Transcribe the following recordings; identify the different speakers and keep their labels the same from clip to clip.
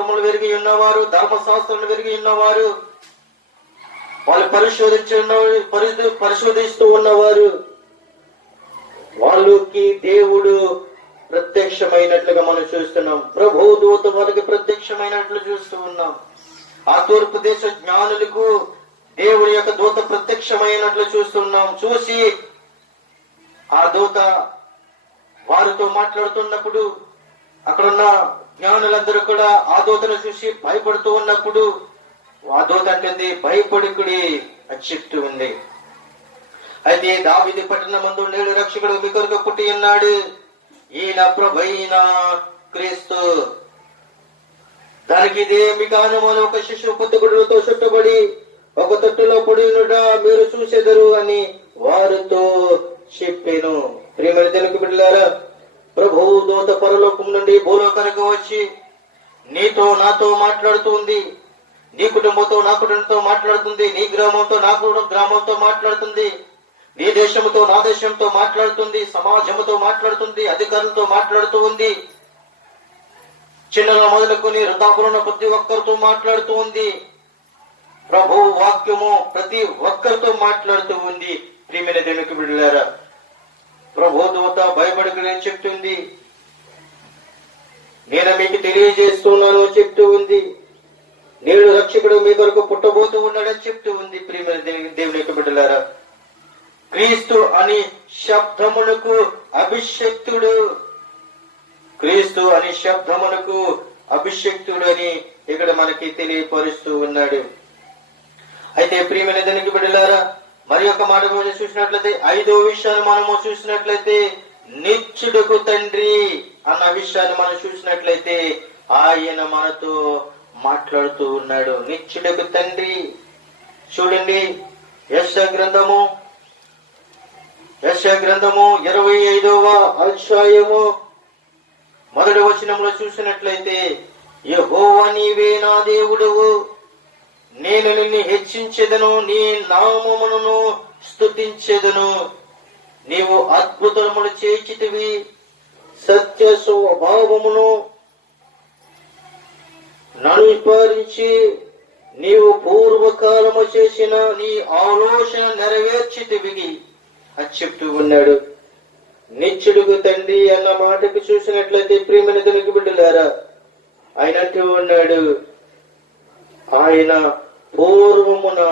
Speaker 1: ధర్మములు వెరిగి ఉన్నవారు ధర్మశాస్త్రం వెరిగి ఉన్నవారు వాళ్ళు పరిశోధించిన పరిశోధిస్తూ ఉన్నవారు వాళ్ళకి దేవుడు ప్రత్యక్షమైనట్లుగా మనం చూస్తున్నాం. ప్రభు దూత వారికి ప్రత్యక్షమైనట్లు చూస్తూ ఉన్నాం. ఆ తూర్పు దేశ జ్ఞానులకు దేవుడి యొక్క దూత ప్రత్యక్షమైనట్లు చూస్తున్నాం చూసి ఆ దూత వారితో మాట్లాడుతున్నప్పుడు అక్కడున్న జ్ఞానులందరూ కూడా ఆ దూతను చూసి భయపడుతూ ఉన్నప్పుడు ఆ దూత అంటుంది భయపడుకుడి అని చెప్తూ ఉంది. అయితే దావిది పట్టణ ముందు నేడు రక్షకుడు మీ కొరకు పుట్టి ఉన్నాడు. ఈయన ప్రభైన క్రీస్తు. దానికి ఇదేమి కానమని ఒక శిశువు పుట్టుగుడులతో చుట్టబడి ఒక తొట్టులో పొడినుట మీరు చూసేదరు అని వారితో చెప్పాను. ప్రియమైన తెలుగు బిడ్డలారా ప్రభువు దూత పరలోకం నుండి భూలోకానికి వచ్చి నీతో నాతో మాట్లాడుతుంది. నీ కుటుంబంతో నా కుటుంబంతో మాట్లాడుతుంది. నీ గ్రామంతో నా గ్రామంతో మాట్లాడుతుంది. నీ దేశంతో నా దేశంతో మాట్లాడుతుంది. సమాజంతో మాట్లాడుతుంది. అధికారులతో మాట్లాడుతూ ఉంది చిన్నల మొదలుకొని వృద్ధాపులున్న ప్రతి ఒక్కరితో మాట్లాడుతూ ఉంది ప్రభు వాక్యము ప్రతి ఒక్కరితో మాట్లాడుతూ ఉంది. ప్రియమైన దేవునికి బిడ్డలారా ప్రభు భయపడకనే చెప్తుంది. నేను మీకు తెలియజేస్తున్నాను చెప్తూ ఉంది. నేడు రక్షకుడు మీ కొరకు పుట్టబోతూ ఉన్నాడని చెప్తూ ఉంది ప్రియమైన దేవుని యొక్క బిడ్డలారా. క్రీస్తు అని శబ్దమునకు అభిషక్తుడు. క్రీస్తు అని శబ్దమునకు అభిషక్తుడు అని ఇక్కడ మనకి తెలియపరుస్తూ ఉన్నాడు. అయితే ప్రియమైన దానికి బిడ్డలారా మరి యొక్క మాట మనం చూసినట్లయితే ఐదో విషయాన్ని మనము చూసినట్లయితే నిత్యుడుకు తండ్రి అన్న విషయాన్ని మనం చూసినట్లయితే ఆయన మనతో మాట్లాడుతూ ఉన్నాడు. నిత్యుడుకు తండ్రి. చూడండి యశ గ్రంథము. యశ గ్రంథము ఇరవై ఐదవ అధ్యాయము. మొదటి వచనంలో చూసినట్లయితే యెహోవా నీవే నా దేవుడవు. నేను నిన్ను హెచ్చించేదను నీ నామమును స్తుతించెదను. నీవు అద్భుతములు చేచితివి సత్య స్వభావమును నడుపరించి నీవు పూర్వకాలము చేసిన నీ ఆలోచన నెరవేర్చితివి అని చెప్తూ ఉన్నాడు. నిత్యుడుగు తండ్రి అన్న మాటకు చూసినట్లయితే ప్రేమన తనకి బిడ్డలారా ఆయన అంటూ ఉన్నాడు ఆయన పూర్వమున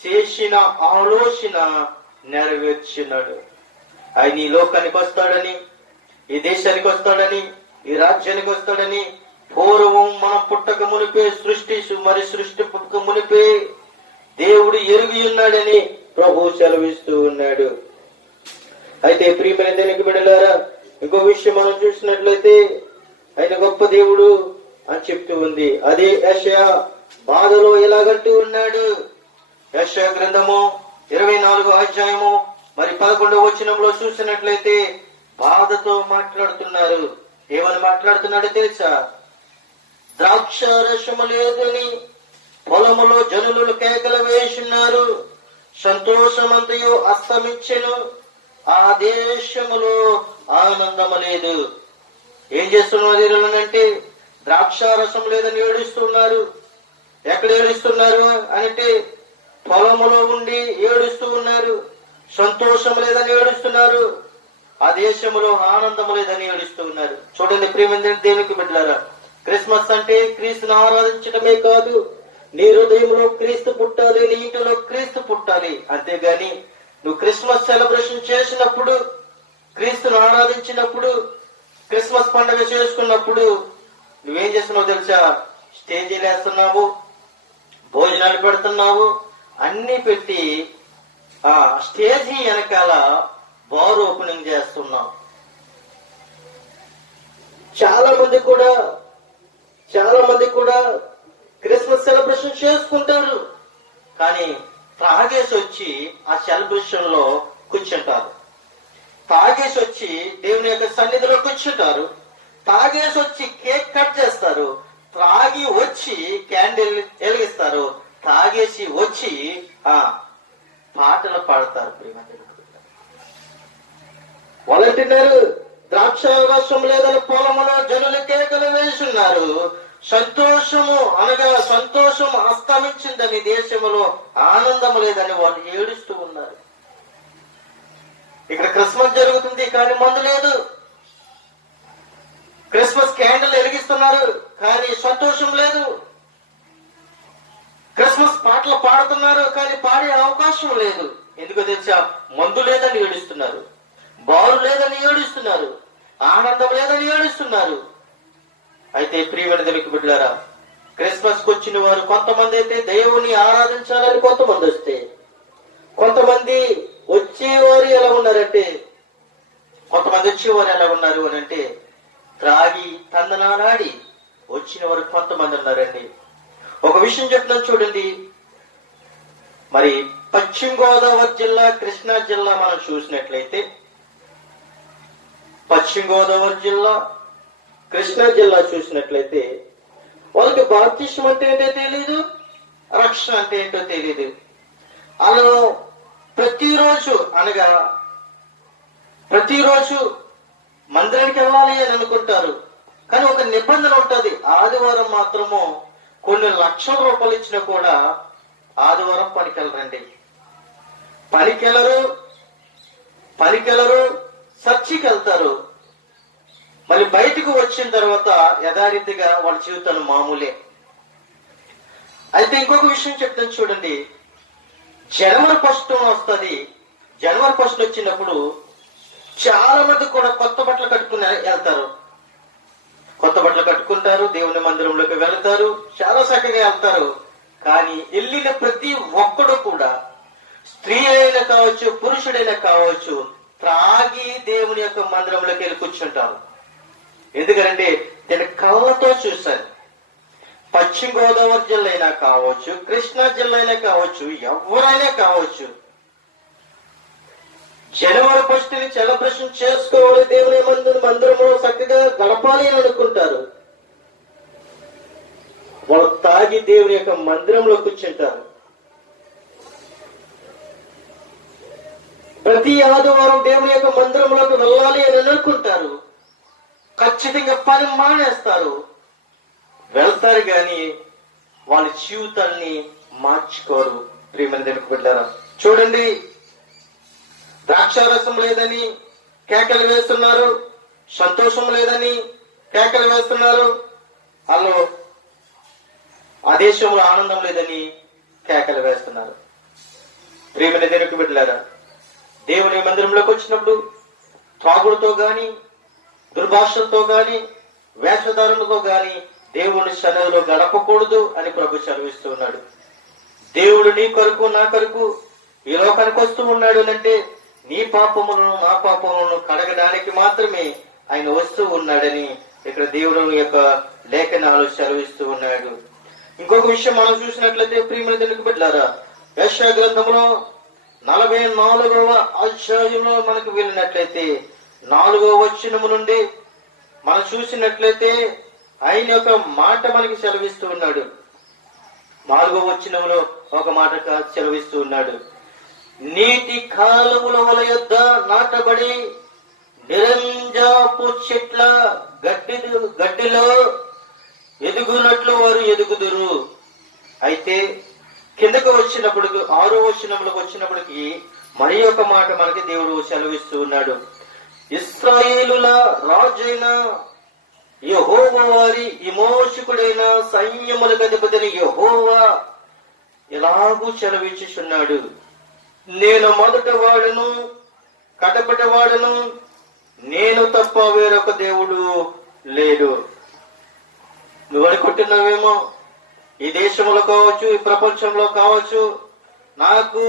Speaker 1: చేసిన ఆలోచన నెరవేర్చినాడు. ఆయన ఈ లోకానికి వస్తాడని ఈ దేశానికి వస్తాడని ఈ రాజ్యానికి వస్తాడని పూర్వం మన పుట్టక మునిపే సృష్టి మరి సృష్టి పుట్టక మునిపే దేవుడు ఎరుగి ఉన్నాడని ప్రభు సెలవిస్తూ ఉన్నాడు. అయితే ప్రియమైన దేనికి బిడలారా ఇంకో విషయం మనం చూసినట్లయితే ఆయన గొప్ప దేవుడు అని చెప్తూ ఉంది. అదే యశ బాధలో ఎలాగంటూ ఉన్నాడు? యశ గ్రంథము ఇరవై నాలుగు అధ్యాయము మరి పదకొండవ వచనంలో చూసినట్లయితే బాధతో మాట్లాడుతున్నారు. ఏమని మాట్లాడుతున్నాడు తెలుసా? ద్రాక్ష రసము లేదని పొలములో జనులు కేకలు వేసున్నారు సంతోషమంతయు అస్తమించెను. ఆ దేశములో ఆనందము లేదు. ఏం చేస్తున్నారు అంటే ద్రాక్ష రసం లేదని ఏడుస్తున్నారు. ఎక్కడ ఏడుస్తున్నారు అంటే పొలములో ఉండి ఏడుస్తూ ఉన్నారు. సంతోషం లేదని ఏడుస్తున్నారు. ఆ దేశంలో ఆనందం లేదని ఏడుస్తూ ఉన్నారు. చూడండి ప్రేమంది దేవునికి బిడ్డలారా క్రిస్మస్ అంటే క్రీస్తును ఆరాధించడమే కాదు నీ హృదయంలో క్రీస్తు పుట్టాలి నీ ఇంటిలో క్రీస్తు పుట్టాలి. అంతేగాని నువ్వు క్రిస్మస్ సెలబ్రేషన్ చేసినప్పుడు క్రీస్తును ఆరాధించినప్పుడు క్రిస్మస్ పండుగ చేసుకున్నప్పుడు నువ్వేం చేస్తున్నావు తెలుసా? స్టేజీలు వేస్తున్నావు భోజనాలు పెడుతున్నావు? అన్ని పెట్టి ఆ స్టేజీ వెనకాల బార్ ఓపెనింగ్ చేస్తున్నావు చాలా మంది కూడా చాలా మంది కూడా క్రిస్మస్ సెలబ్రేషన్ చేసుకుంటారు. కానీ తాగేసి వచ్చి ఆ సెలబ్రేషన్లో కూర్చుంటారు. తాగేసి వచ్చి దేవుని యొక్క సన్నిధిలో కూర్చుంటారు. తాగేసి వచ్చి కేక్ కట్ చేస్తారు. త్రాగి వచ్చి క్యాండిల్ వెలిగిస్తారు. తాగేసి వచ్చి ఆ పాటలు పాడతారు ప్రియమంతుడు ద్రాక్ష అవకాశం లేదని పొలములో జనులు కేకలు వేసున్నారు సంతోషము అనగా సంతోషం అస్తమించిందని దేశంలో ఆనందం లేదని వాళ్ళు ఏడుస్తూ ఉన్నారు. ఇక్కడ క్రిస్మస్ జరుగుతుంది కానీ మందు లేదు. క్రిస్మస్ క్యాండిల్ వెలిగిస్తున్నారు కానీ సంతోషం లేదు. క్రిస్మస్ పాటలు పాడుతున్నారు కానీ పాడే అవకాశం లేదు. ఎందుకు తెలుసా? మందు లేదని ఏడుస్తున్నారు బారు లేదని ఏడుస్తున్నారు ఆనందం లేదని ఏడుస్తున్నారు. అయితే ప్రియమైన దేవునికి బిడ్డారా క్రిస్మస్కు వచ్చిన వారు కొంతమంది అయితే దేవుని ఆరాధించాలని కొంతమంది వస్తే కొంతమంది వచ్చేవారు ఎలా ఉన్నారంటే కొంతమంది వచ్చేవారు ఎలా ఉన్నారు అని అంటే త్రాగి తందనాడాడి వచ్చిన వారు కొంతమంది ఉన్నారండి ఒక విషయం చెప్తాను చూడండి. మరి పశ్చిమ గోదావరి జిల్లా కృష్ణా జిల్లా మనం చూసినట్లయితే పశ్చిమ గోదావరి జిల్లా కృష్ణా జిల్లా చూసినట్లయితే వాళ్ళకి బాప్తిష్టం అంటే ఏంటో తెలియదు రక్షణ అంటే ఏంటో తెలియదు అలా ప్రతిరోజు అనగా ప్రతిరోజు మందిరానికి వెళ్ళాలి అని అనుకుంటారు. కానీ ఒక నిబంధన ఉంటుంది. ఆదివారం మాత్రము కొన్ని లక్షల రూపాయలు ఇచ్చినా కూడా ఆదివారం పనికెళ్ళరండి. పనికెళ్ళరు పనికెళ్ళరు చర్చికి వెళ్తారు మళ్ళీ బయటకు వచ్చిన తర్వాత యథారీతిగా వాళ్ళ జీవితాలు మామూలే. అయితే ఇంకొక విషయం చెప్తాను చూడండి. జనవరి ఫస్ట్ వస్తుంది. జనవరి ఫస్ట్ వచ్చినప్పుడు చాలా మంది కూడా కొత్త బట్టలు కట్టుకుని వెళ్తారు. కొత్త బట్టలు కట్టుకుంటారు దేవుని మందిరంలోకి వెళ్తారు చాలా చక్కగా వెళ్తారు. కానీ వెళ్ళిన ప్రతి ఒక్కడు కూడా స్త్రీ అయినా కావచ్చు పురుషుడైనా కావచ్చు త్రాగి దేవుని యొక్క మందిరంలోకి వెళ్ళి కూర్చుంటారు. ఎందుకంటే నేను కళ్ళతో చూశాను. పశ్చిమ గోదావరి జిల్లా అయినా కావచ్చు కృష్ణా జిల్లా అయినా కావచ్చు ఎవరైనా కావచ్చు జనవరి ఫస్ట్ని సెలబ్రేషన్ చేసుకోవాలి. దేవుని మందిర మందిరంలో చక్కగా గడపాలి అని అనుకుంటారు. వాళ్ళు తాగి దేవుని యొక్క మందిరంలో కూర్చుంటారు. ప్రతి ఆదివారం దేవుని యొక్క మందిరంలోకి వెళ్ళాలి అని అనుకుంటారు. ఖచ్చితంగా పని మానేస్తారు. వెళ్తారు గాని వాళ్ళ జీవితాన్ని మార్చుకోరు. ప్రియమని దేవునికి చూడండి ద్రాక్షారసం లేదని కేకలు వేస్తున్నారు సంతోషం లేదని కేకలు వేస్తున్నారు. వాళ్ళు ఆ దేశంలో ఆనందం లేదని కేకలు వేస్తున్నారు. ప్రేమని దేనికి బిడ్డలారా దేవుని మందిరంలోకి వచ్చినప్పుడు త్రాగుడుతో గాని దుర్భాషలతో గాని వేషధారణతో గాని దేవుని సన్నిధిలో గడపకూడదు అని ప్రభు చదివిస్తూ ఉన్నాడు. దేవుడు నీ కొరకు నా కొరకు ఈ లోకానికి వస్తూ ఉన్నాడు అంటే నీ పాపములను నా పాపములను కడగడానికి మాత్రమే ఆయన వస్తూ ఉన్నాడని ఇక్కడ దేవుడు యొక్క లేఖనాలు సెలవిస్తూ ఉన్నాడు. ఇంకొక విషయం మనం చూసినట్లయితే ప్రియముల తెలుగు బిడ్డారా యశ గ్రంథంలో నలభై నాలుగవ అధ్యాయంలో మనకు వెళ్ళినట్లయితే నాలుగవ వచ్చినము నుండి మనం చూసినట్లయితే ఆయన యొక్క మాట మనకి సెలవిస్తూ ఉన్నాడు. నాలుగవ వచ్చినములో ఒక మాట సెలవిస్తూ ఉన్నాడు. నీటి కాలువల వల యొద్ద నాటబడి నిరంజాపు చెట్ల గడ్డి గడ్డిలో ఎదుగునట్లు వారు ఎదుగుదురు. అయితే కిందకు వచ్చినప్పుడు ఆరో వచనంలోకి వచ్చినప్పటికి మరి ఒక మాట మనకి దేవుడు సెలవిస్తూ ఉన్నాడు. ఇస్రాయేలుల రాజైన యహోవ వారి విమోచకుడైన సైన్యములకు అధిపతిని యహోవా ఎలాగూ సెలవించుచున్నాడు నేను మొదట వాడను కడపటి వాడను నేను తప్ప వేరొక దేవుడు లేడు. నువ్వు అనుకుంటున్నావేమో? ఈ దేశంలో కావచ్చు ఈ ప్రపంచంలో కావచ్చు నాకు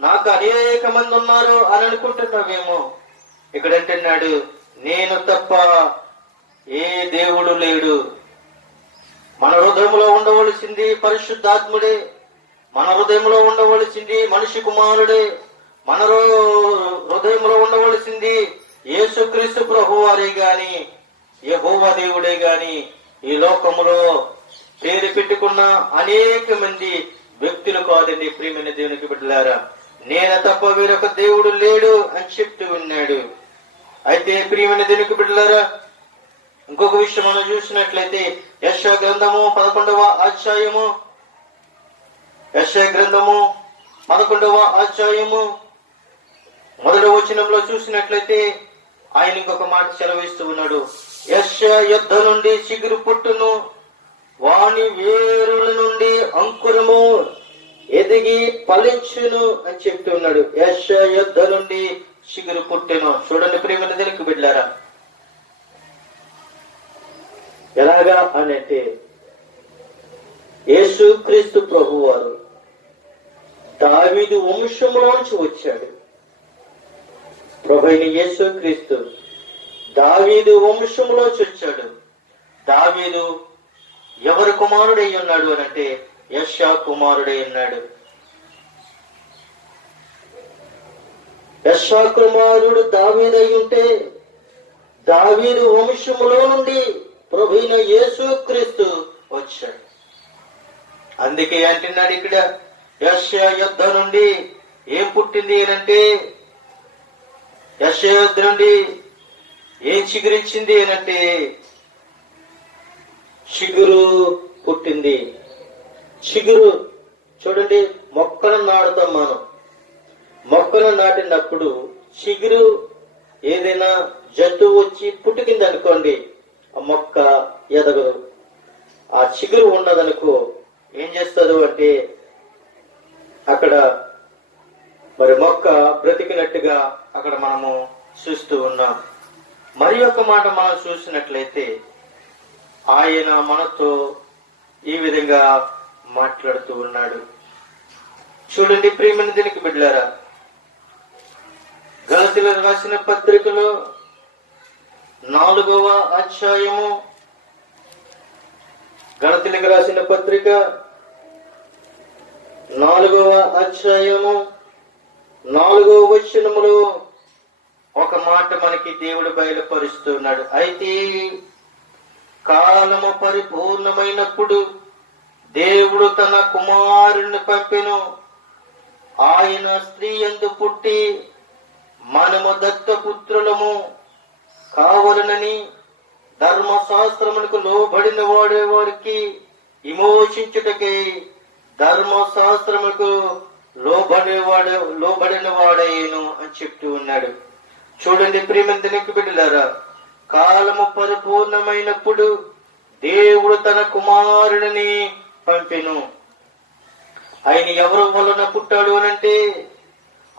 Speaker 1: నాకు అనేక మంది ఉన్నారు అని అనుకుంటున్నావేమో? ఇక్కడ అంటున్నాడు నేను తప్ప ఏ దేవుడు లేడు. మన హృదయంలో ఉండవలసింది పరిశుద్ధాత్ముడే. మన హృదయంలో ఉండవలసింది మనిషి కుమారుడే. మన హృదయంలో ఉండవలసింది యేసుక్రీస్తు ప్రభు వారే గాని యెహోవా దేవుడే గాని ఈ లోకములో పేరు పెట్టుకున్న అనేక మంది వ్యక్తులు కాదండి ప్రియమైన దేవునికి బిడ్డలారా. నేను తప్ప వేరొక దేవుడు లేడు అని చెప్తూ ఉన్నాడు. అయితే ప్రియమైన దేవునికి బిడ్డలారా ఇంకొక విషయం మనం చూసినట్లయితే యశ గ్రంథము పదకొండవ అధ్యాయము యశ గ్రంథము పదకొండవ అధ్యాయము మొదటి వచనంలో చూసినట్లయితే ఆయన ఇంకొక మాట సెలవిస్తూ ఉన్నాడు. యశ యుద్ధ నుండి చిగురు పుట్టును వాణి వేరుల నుండి అంకురము ఎదిగి ఫలించును అని చెప్తూ ఉన్నాడు. యశ యుద్ధ నుండి చిగురు పుట్టెను. చూడండి ప్రేమను దీనికి బిడ్డారా ఎలాగా అనంటే యేసు క్రీస్తు ప్రభు వారు దావీదు వంశంలోంచి వచ్చాడు. ప్రభుని యేసు క్రీస్తు దావీదు వంశంలోంచి వచ్చాడు. దావీదు ఎవరి కుమారుడై ఉన్నాడు అని అంటే యశా కుమారుడై ఉన్నాడు. యశా కుమారుడు దావీదై ఉంటే దావీదు వంశములో నుండి ప్రభుైన యేసు క్రీస్తు వచ్చాడు. అందుకే అంటున్నాడు ఇక్కడ యశ యుద్ధ నుండి ఏం పుట్టింది అంటే యశ యుద్ధ నుండి ఏం చిగురించింది అంటే చిగురు పుట్టింది. చిగురు చూడండి మొక్కను నాటుతాం మనం. మొక్కను నాటినప్పుడు చిగురు ఏదైనా జంతువు వచ్చి పుట్టుకింది అనుకోండి ఆ మొక్క ఎదగదు. ఆ చిగురు ఉన్నదనుకో ఏం చేస్తుంది అంటే అక్కడ మరి మొక్క బ్రతికినట్టుగా అక్కడ మనము చూస్తూ ఉన్నాం. మరి ఒక మాట మనం చూసినట్లయితే ఆయన మనతో ఈ విధంగా మాట్లాడుతూ ఉన్నాడు. చూడండి ప్రియమైన దీనికి బిడ్డారా గలతీలకు రాసిన పత్రికలో నాలుగవ అధ్యాయము గణతిలకు రాసిన పత్రిక నాలుగవ అధ్యాయము నాలుగవ వచనములో ఒక మాట మనకి దేవుడు బయలుపరుస్తున్నాడు. అయితే కాలము పరిపూర్ణమైనప్పుడు దేవుడు తన కుమారుని పంపెను. ఆయన స్త్రీ ఎందు పుట్టి మనము దత్తపుత్రులము కావలనని ధర్మశాస్త్రమునకు లోబడిన వాడే వారికి విమోచించుటకై ధర్మశాస్త్రముకు లోబడేవాడు లోబడిన వాడయ్యను అని చెప్తూ ఉన్నాడు. చూడండి ప్రియమంతునికి బిడ్డలారా కాలము పరిపూర్ణమైనప్పుడు దేవుడు తన కుమారుడిని పంపెను. ఆయన ఎవరు వలన పుట్టాడు అనంటే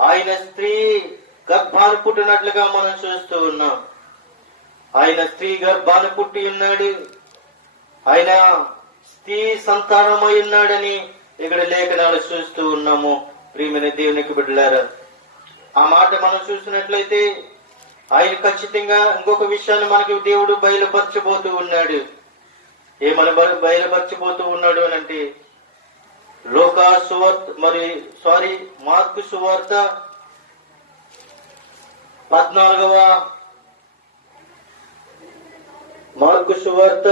Speaker 1: ఆయన స్త్రీ గర్భాన్ని పుట్టినట్లుగా మనం చూస్తూ ఉన్నాం. ఆయన స్త్రీ గర్భాన్ని పుట్టి ఉన్నాడు. ఆయన స్త్రీ సంతానమై ఉన్నాడని ఇక్కడ లేఖనాలు చూస్తూ ఉన్నాము ప్రియమైన దేవునికి బిడ్డలారా. ఆ మాట మనం చూసినట్లయితే ఆయన ఖచ్చితంగా ఇంకొక విషయాన్ని మనకి దేవుడు బయలుపరచబోతూ ఉన్నాడు. ఏమని బయలుపరచబోతూ ఉన్నాడు అని అంటే లోకా సువార్త మరి సారీ మార్కు సువార్త పద్నాలుగవ మార్కు సువార్త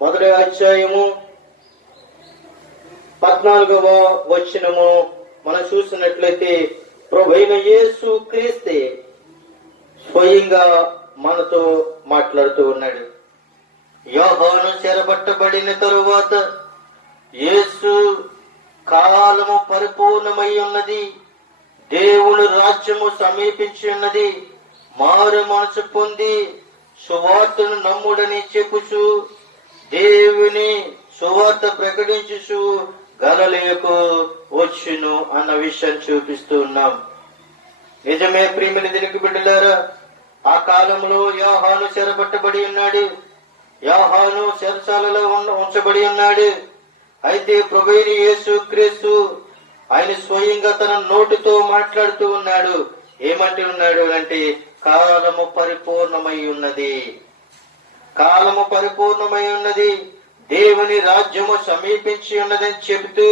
Speaker 1: మొదటి అధ్యాయము పద్నాలుగవ వచనము మనం చూసినట్లయితే ప్రభైన యేసు క్రీస్తే స్వయంగా మనతో మాట్లాడుతూ ఉన్నాడు. యోహాను చెరబట్టబడిన తరువాత యేసు కాలము పరిపూర్ణమై ఉన్నది. దేవుని రాజ్యము సమీపించి ఉన్నది. మారు మనసు పొంది సువార్తను నమ్ముడని చెప్పుచు దేవుని సువార్త ప్రకటించుచు గలలేకు వచ్చును అన్న విషయం చూపిస్తూ ఉన్నాం. నిజమే ప్రేమిని దినికి బిడ్డలారా ఆ కాలంలో యాహాను చెరపట్టబడి ఉన్నాడు. యాహాను చెరసాలలో ఉంచబడి ఉన్నాడు. అయితే ప్రభుని యేసు క్రీస్తు ఆయన స్వయంగా తన నోటితో మాట్లాడుతూ ఉన్నాడు. ఏమంటూ ఉన్నాడు అంటే కాలము పరిపూర్ణమై ఉన్నది. కాలము పరిపూర్ణమై ఉన్నది. దేవుని రాజ్యము సమీపించి ఉన్నదని చెబుతూ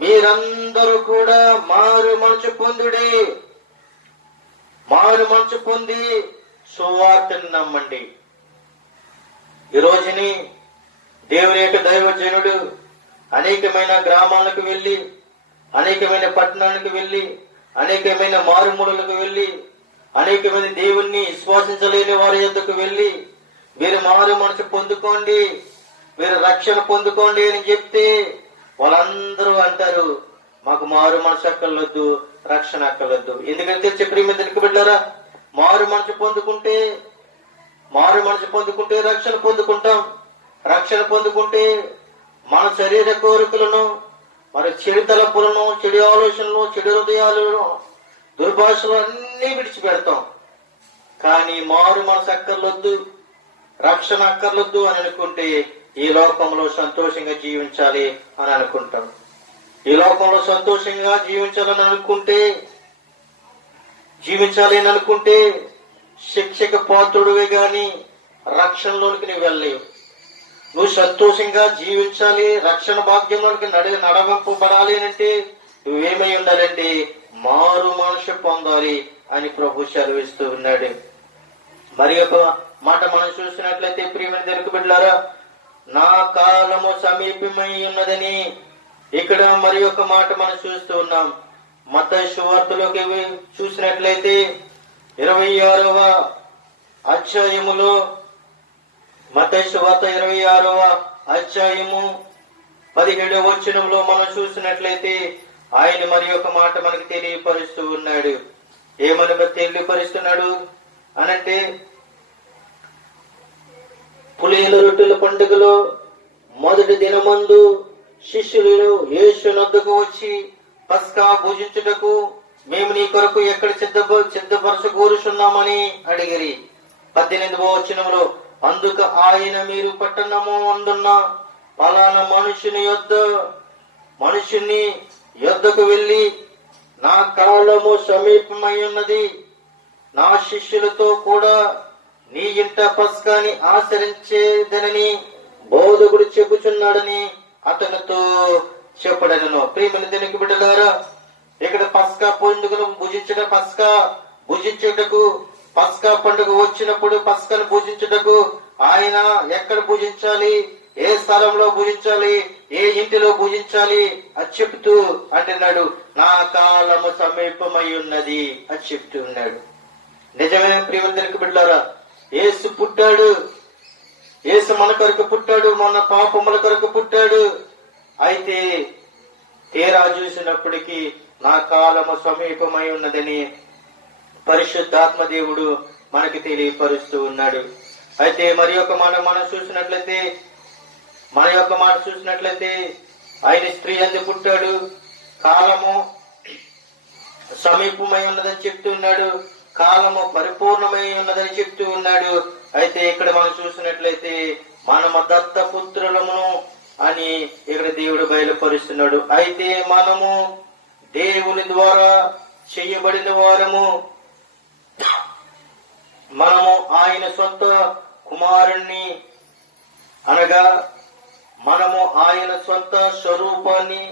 Speaker 1: మీరందరూ కూడా మారు మనసు పొందుడి. మారు మనసు పొంది సువార్తను నమ్మండి. ఈ రోజుని దేవుని యొక్క దైవజనుడు అనేకమైన గ్రామాలకు వెళ్ళి అనేకమైన పట్టణాలకు వెళ్ళి అనేకమైన మారుమూలలకు వెళ్ళి అనేకమైన దేవుణ్ణి విశ్వాసించలేని వారి యొద్దకు వెళ్ళి మీరు మారు మనసు పొందుకోండి. మీరు రక్షణ పొందుకోండి అని చెప్తే వాళ్ళందరూ అంటారు మాకు మారు మనసు అక్కర్లొద్దు రక్షణ అక్కర్లొద్దు. ఎందుకంటే చెప్పి మీద బిడ్డారా మారు మనసు పొందుకుంటే మారు మనసు పొందుకుంటే రక్షణ పొందుకుంటాం. రక్షణ పొందుకుంటే మన శరీర కోరికలను మన చెడు తలపులను చెడు ఆలోచనలు చెడు హృదయాలను దుర్భాషలు అన్నీ విడిచిపెడతాం. కానీ మారు మనసు అక్కర్లొద్దు రక్షణ అక్కర్లొద్దు అని అనుకుంటే ఈ లోకంలో సంతోషంగా జీవించాలి అని అనుకుంటాం. ఈ లోకంలో సంతోషంగా జీవించాలని అనుకుంటే జీవించాలి అని అనుకుంటే శిక్షక పాత్రుడివే గాని రక్షణలోనికి నువ్వు వెళ్ళలేవు. నువ్వు సంతోషంగా జీవించాలి రక్షణ భాగ్యంలోనికి నడి నడవింపబడాలి అంటే నువ్వేమై ఉండాలంటే మారు మనుషు పొందాలి అని ప్రభు సెలవిస్తూ ఉన్నాడు. మరి ఒక మాట మనం చూసినట్లయితే ప్రియమైన తెలుగు బిడ్డారా నా కాలము సమీపమై ఉన్నదని ఇక్కడ మరి ఒక మాట మనం చూస్తూ ఉన్నాం. మత శువార్తలోకి చూసినట్లయితే ఇరవై ఆరవ అధ్యాయములో మత శువార్త ఇరవై ఆరవ అధ్యాయము పదిహేడవ వచనంలో మనం చూసినట్లయితే ఆయన మరి ఒక మాట మనకి తెలియపరుస్తూ ఉన్నాడు. ఏమని తెలియపరుస్తున్నాడు? అనంటే పులియల రొట్టెల పండుగలో మొదటి దినమందు శిష్యులు యేసు నద్దకు వచ్చి పస్కా భుజించుటకు మేము నీ కొరకు ఎక్కడ సిద్ధ సిద్ధపరచ కోరుచున్నామని అడిగిరి. పద్దెనిమిదవ వచనంలో అందుకు ఆయన మీరు పట్టణము అందున్న పలానా మనుషుని యొద్ద మనుషుని యొద్దకు వెళ్ళి నా కాలము సమీపమై ఉన్నది. నా శిష్యులతో కూడా నీ ఇంట పస్కాని ఆచరించేదనని బోధకుడు చెప్పుచున్నాడని అతనితో చెప్పడను ప్రియమైన దీనికి బిడ్డలారా ఇక్కడ పస్కా పొందుకును భుజించట పస్కా భుజించుటకు పస్కా పండుగ వచ్చినప్పుడు పస్కాను పూజించుటకు ఆయన ఎక్కడ పూజించాలి ఏ స్థలంలో పూజించాలి ఏ ఇంటిలో పూజించాలి అని చెప్తూ అంటున్నాడు. నా కాలము సమీపమై ఉన్నది అని చెప్తూ ఉన్నాడు. నిజమే ప్రియవంతునికి బిడ్డారా ఏసు పుట్టాడు. ఏసు మన కొరకు పుట్టాడు మన పాపముల కొరకు పుట్టాడు. అయితే తీరా చూసినప్పటికీ నా కాలము సమీపమై ఉన్నదని పరిశుద్ధాత్మ దేవుడు మనకి తెలియపరుస్తూ ఉన్నాడు. అయితే మరి ఒక మాట మనం చూసినట్లయితే మన యొక్క మాట చూసినట్లయితే ఆయన స్త్రీ అంది పుట్టాడు. కాలము సమీపమై ఉన్నదని చెప్తున్నాడు కాలము పరిపూర్ణమై ఉన్నదని చెప్తూ ఉన్నాడు. అయితే ఇక్కడ మనం చూసినట్లయితే మనము దత్త పుత్రులమును అని ఇక్కడ దేవుడు బయలుపరుస్తున్నాడు. అయితే మనము దేవుని ద్వారా చేయబడిన వారము మనము ఆయన సొంత కుమారుణ్ణి అనగా మనము ఆయన సొంత స్వరూపాన్ని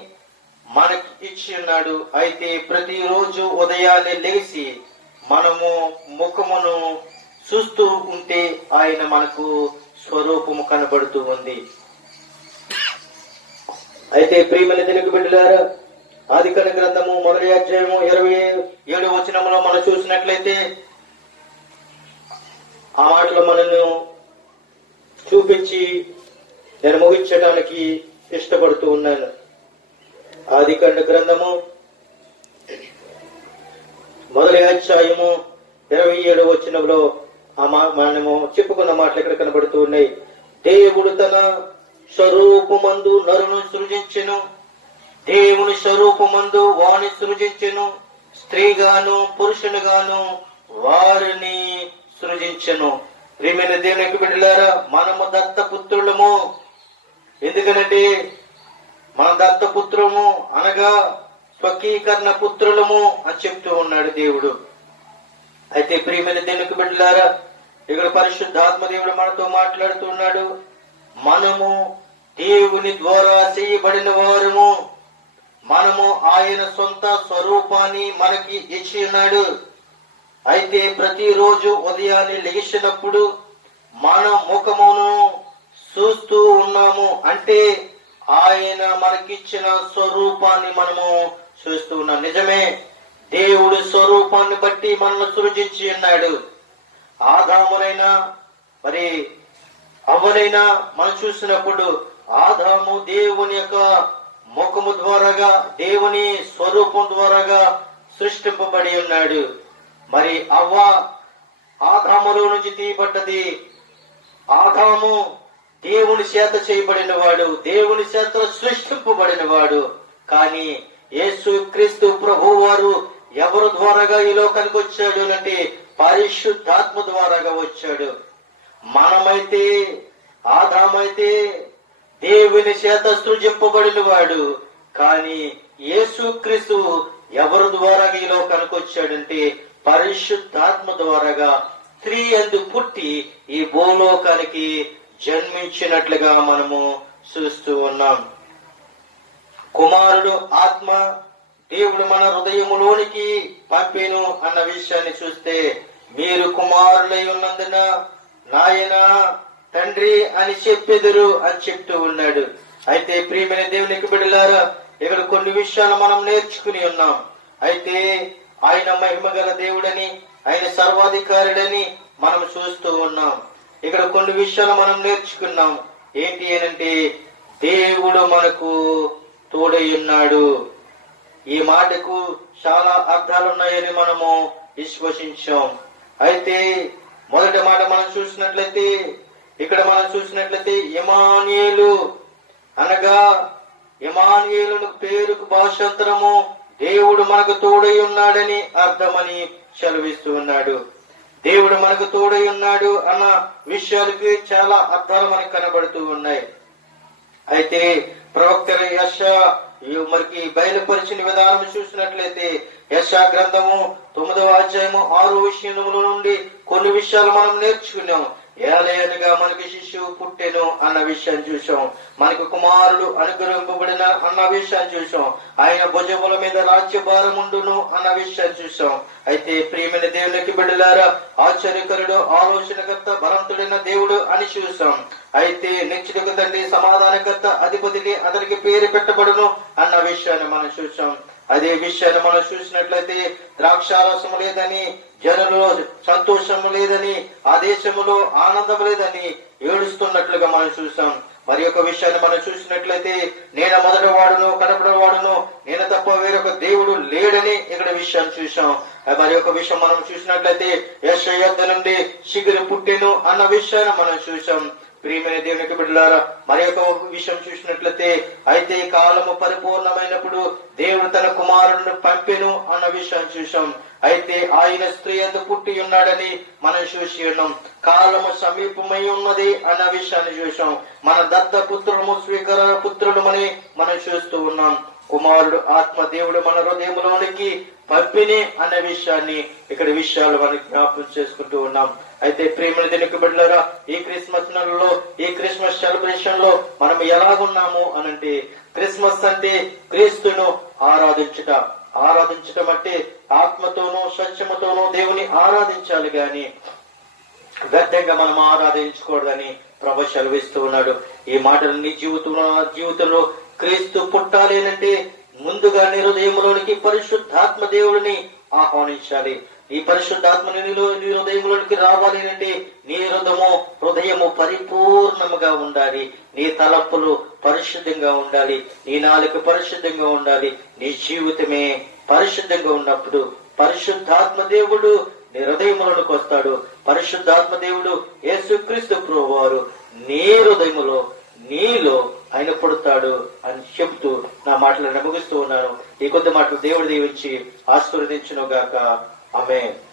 Speaker 1: మనకి ఇచ్చి ఉన్నాడు. అయితే ప్రతిరోజు ఉదయాన్నే లేచి మనము ముఖమును చూస్తూ ఉంటే ఆయన మనకు స్వరూపము కనబడుతూ ఉంది. అయితే ప్రియమైన తెలుగు బిడ్డలారా ఆదికర గ్రంథము మొదటి అధ్యాయము ఇరవై ఏడు వచనములో మనం చూసినట్లయితే ఆ మాటలు మనను చూపించి నేను ముగించడానికి ఇష్టపడుతూ ఉన్నాను. ఆదికండ గ్రంథము మొదటి అధ్యాయము ఇరవై ఏడు వచనంలో ఆ మా మనము చెప్పుకున్న మాటలు ఇక్కడ కనబడుతూ ఉన్నాయి. దేవుడు తన స్వరూపమందు నరును సృజించెను. దేవుని స్వరూపమందు వాణి సృజించెను. స్త్రీగాను పురుషునిగాను వారిని సృజించెను. ప్రియమైన దేవునికి బిడ్డలారా మనము దత్తపుత్రులము. ఎందుకనంటే మన దత్తపుత్రము అనగా స్వకీకరణ పుత్రులము అని చెప్తూ ఉన్నాడు దేవుడు. అయితే ప్రియమైన దేనికి బిడ్డలారా ఇక్కడ పరిశుద్ధాత్మ దేవుడు మనతో మాట్లాడుతున్నాడు మనము దేవుని ద్వారా చేయబడిన వారము. మనము ఆయన సొంత స్వరూపాన్ని మనకి ఇచ్చి ఉన్నాడు. అయితే ప్రతిరోజు ఉదయాన్నే లెగిసినప్పుడు మన ముఖమును చూస్తూ ఉన్నాము. అంటే ఆయన మనకిచ్చిన స్వరూపాన్ని మనము చూస్తూ ఉన్నాం నిజమే దేవుడి స్వరూపాన్ని బట్టి మనల్ని సృజించి ఉన్నాడు. ఆదామునైనా మరి అవ్వనైనా మనం చూసినప్పుడు ఆదాము దేవుని యొక్క ముఖము ద్వారాగా దేవుని స్వరూపం ద్వారాగా సృష్టింపబడి ఉన్నాడు. మరి అవ్వ ఆదాములో నుంచి తీయబడ్డది. ఆదాము దేవుని చేత చేయబడిన వాడు దేవుని చేత సృష్టింపబడిన వాడు కానీ యేసు క్రీస్తు ప్రభు వారు ఎవరు ద్వారాగా ఈ లోకానికి వచ్చాడు అంటే పరిశుద్ధాత్మ ద్వారాగా వచ్చాడు. మనమైతే ఆదామైతే దేవుని చేత సృజింపబడిన వాడు. కానీ యేసు క్రీస్తు ఎవరు ద్వారాగా ఈ లోకానికి వచ్చాడంటే పరిశుద్ధాత్మ ద్వారాగా స్త్రీ అందు పుట్టి ఈ భూలోకానికి జన్మించినట్లుగా మనము చూస్తూ ఉన్నాం. కుమారుడు ఆత్మ దేవుడు మన హృదయములోనికి పంపేను అన్న విషయాన్ని చూస్తే మీరు కుమారులై ఉన్నందున నాయన తండ్రి అని చెప్పెదురు అని చెప్తూ ఉన్నాడు. అయితే ప్రియమైన దేవునికి బిడ్డలారా ఇక్కడ కొన్ని విషయాలు మనం నేర్చుకుని ఉన్నాం. అయితే ఆయన మహిమ గల దేవుడని ఆయన సర్వాధికారుడని మనం చూస్తూ ఉన్నాం. ఇక్కడ కొన్ని విషయాలు మనం నేర్చుకున్నాం. ఏంటి అనంటే దేవుడు మనకు తోడై ఉన్నాడు ఈ మాటకు చాలా అర్థాలు ఉన్నాయని మనము విశ్వసించాం. అయితే మొదటి మాట మనం చూసినట్లయితే ఇక్కడ మనం చూసినట్లయితే ఇమానియేలు అనగా ఇమానియేలు పేరుకు భాషాంతరము దేవుడు మనకు తోడై ఉన్నాడని అర్థమని సెలవిస్తూ ఉన్నాడు. దేవుడు మనకు తోడై ఉన్నాడు అన్న విషయాలకి చాలా అర్థాలు మనకు కనబడుతూ ఉన్నాయి. అయితే ప్రవక్త యశ బయలుపరిచిన విధానం చూసినట్లయితే యశా గ్రంథము తొమ్మిదవ అధ్యాయము ఆరు విషయముల నుండి కొన్ని విషయాలు మనం నేర్చుకున్నాము. ఏలయనుగా మనకి శిష్యు పుట్టెను అన్న విషయాన్ని చూసాం మనకు కుమారుడు అనుగ్రహింపబడిన అన్న విషయాన్ని చూసాం ఆయన భుజముల మీద రాజ్యభారం ఉండును అన్న విషయాన్ని చూసాం అయితే ప్రియమైన దేవునికి బిడ్డలారా ఆశ్చర్యకరుడు ఆలోచనకర్త భరంతుడైన దేవుడు అని చూసాం అయితే నిశ్చితకు తండ్రి సమాధానకర్త అధిపతిని అతనికి పేరు పెట్టబడును అన్న విషయాన్ని మనం చూసాం అదే విషయాన్ని మనం చూసినట్లయితే ద్రాక్షారసము లేదని జనులు సంతోషము లేదని ఆ దేశములో ఆనందం లేదని ఏడుస్తున్నట్లుగా మనం చూసాం మరి యొక్క విషయాన్ని మనం చూసినట్లయితే నేను మొదటి వాడును కనపడ వాడును నేను తప్ప వేరొక దేవుడు లేడని ఇక్కడ విషయాన్ని చూసాం మరి యొక్క విషయం మనం చూసినట్లయితే యశ నుండి శిగురు పుట్టెను అన్న విషయాన్ని మనం చూసాం ప్రియమైన దేవునికి బిడ్డలారా మరి యొక్క విషయం చూసినట్లయితే అయితే కాలము పరిపూర్ణమైనప్పుడు దేవుడు తన కుమారుడిని పంపెను అన్న విషయం చూసాం అయితే ఆయన స్త్రీ అంత పుట్టి ఉన్నాడని మనం చూసి ఉన్నాం. కాలము సమీపమై ఉన్నది అన్న విషయాన్ని చూసాం మన దత్త పుత్రులము స్వీకర పుత్రుడమని మనం చూస్తూ ఉన్నాం. కుమారుడు ఆత్మ దేవుడు మన హృదయంలోనికి పంపిణీ అనే విషయాన్ని ఇక్కడ విషయాలు మనం జ్ఞాపకం చేసుకుంటూ ఉన్నాం. అయితే ప్రేమలు దీనికి ఈ క్రిస్మస్ నెలలో ఈ క్రిస్మస్ సెలబ్రేషన్లో మనం ఎలాగున్నాము అనంటే క్రిస్మస్ అంటే క్రీస్తును ఆరాధించుట. ఆరాధించటం అంటే ఆత్మతోనూ సత్యముతోనూ దేవుని ఆరాధించాలి గాని వ్యర్థంగా మనం ఆరాధించకూడదని ప్రభు సెలవిస్తూ ఉన్నాడు. ఈ మాటలు నీ జీవితంలో జీవితంలో క్రీస్తు పుట్టాలి అంటే ముందుగా నీ హృదయంలోనికి పరిశుద్ధాత్మ దేవుడిని ఆహ్వానించాలి. ఈ పరిశుద్ధాత్మని నీలో నీ హృదయంలోనికి రావాలి అంటే నీ హృదయము హృదయము పరిపూర్ణముగా ఉండాలి. నీ తలపులు పరిశుద్ధంగా ఉండాలి. నీ నాలుక పరిశుద్ధంగా ఉండాలి. నీ జీవితమే పరిశుద్ధంగా ఉన్నప్పుడు పరిశుద్ధాత్మ దేవుడు నీ హృదయములకు వస్తాడు. పరిశుద్ధాత్మ దేవుడు యేసుక్రీస్తు ప్రభు వారు నీ హృదయములో నీలో ఆయన పుడతాడు అని చెప్తూ నా మాటలను ముగిస్తూ ఉన్నాను. ఈ కొద్ది మాటలు దేవుడు దీవించి ఆశీర్వదించును గాక Amém.